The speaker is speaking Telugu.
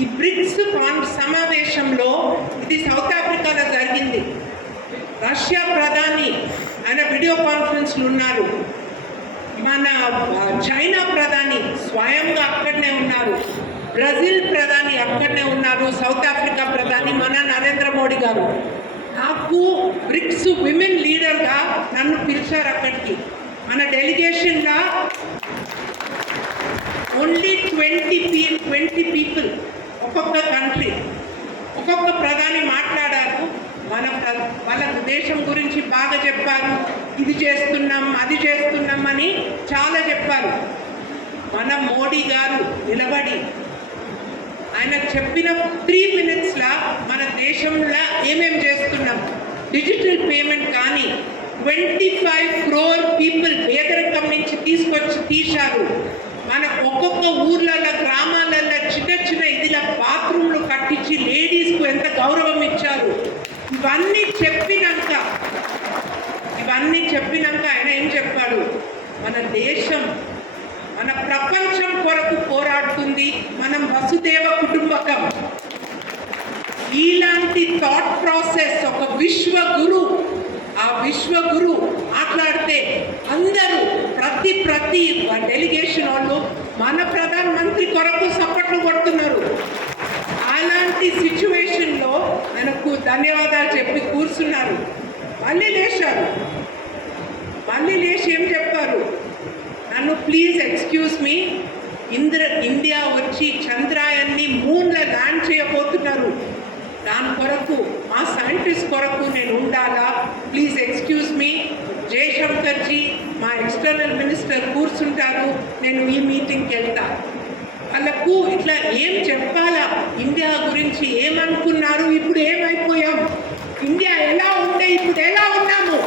ఈ బ్రిక్స్ సమావేశంలో ఇది సౌత్ ఆఫ్రికాలో జరిగింది. రష్యా ప్రధాని ఆయన వీడియో కాన్ఫరెన్స్లు ఉన్నారు. మన చైనా ప్రధాని స్వయంగా అక్కడనే ఉన్నారు. బ్రెజిల్ ప్రధాని అక్కడనే ఉన్నారు. సౌత్ ఆఫ్రికా ప్రధాని మన నరేంద్ర మోడీ గారు. నాకు బ్రిక్స్ విమెన్ లీడర్గా నన్ను పిలిచారు అక్కడికి. మన డెలిగేషన్గా ఓన్లీ 20 పీపుల్, ఒక్కొక్క కంట్రీ, ఒక్కొక్క ప్రధాని మాట్లాడారు. వాళ్ళ దేశం గురించి బాగా చెప్పారు. ఇది చేస్తున్నాం, అది చేస్తున్నాం అని చాలా చెప్పారు. మన మోడీ గారు నిలబడి ఆయన చెప్పిన 3 minutesలో మన దేశంలో ఏమేం చేస్తున్నాం, డిజిటల్ పేమెంట్ కానీ 25 crore పీపుల్ పేదరికం నుంచి తీశారు. మన ఒక్కొక్క ఊర్లలో గ్రామాలలో చిన్న ఇదిలా బాత్రూమ్లు కట్టించి లేడీస్కు ఎంత గౌరవం ఇచ్చారు. ఇవన్నీ చెప్పినాక ఆయన ఏం చెప్పాడు, మన దేశం మన ప్రపంచం కొరకు పోరాడుతుంది, మనం వసుదేవ కుటుంబకం. ఇలాంటి థాట్ ప్రాసెస్ ఒక విశ్వగురు, ఆ విశ్వగురు మాట్లాడితే అందరూ ప్రతి డెలిగేషన్ వాళ్ళు మన ప్రధానమంత్రి కొరకు సపోర్ట్లు కొడుతున్నారు. అలాంటి సిచ్యువేషన్లో మనకు ధన్యవాదాలు చెప్పి కూర్చున్నారు. మళ్ళీ లేచి ఏం చెప్పారు, నన్ను ప్లీజ్ ఎక్స్క్యూజ్ మీ, ఇండియా వచ్చి చంద్రయాన్ని మూన్లో ల్యాండ్ చేయబోతున్నారు, దాని కొరకు మా సైంటిస్ట్ కొరకు నేను ఉండాలా, ప్లీజ్ ఎక్స్క్యూజ్ మీ. జయశంకర్జీ మా ఎక్స్టర్నల్ మినిస్టర్ కూర్చుంటారు, నేను ఈ మీటింగ్కి వెళ్తా. వాళ్ళకు ఇట్లా ఏం చెప్పాలా, ఇండియా గురించి ఏమనుకున్నారు, ఇప్పుడు ఏమైపోయాం, ఇండియా ఎలా ఉండే ఇప్పుడు ఎలా ఉన్నాము,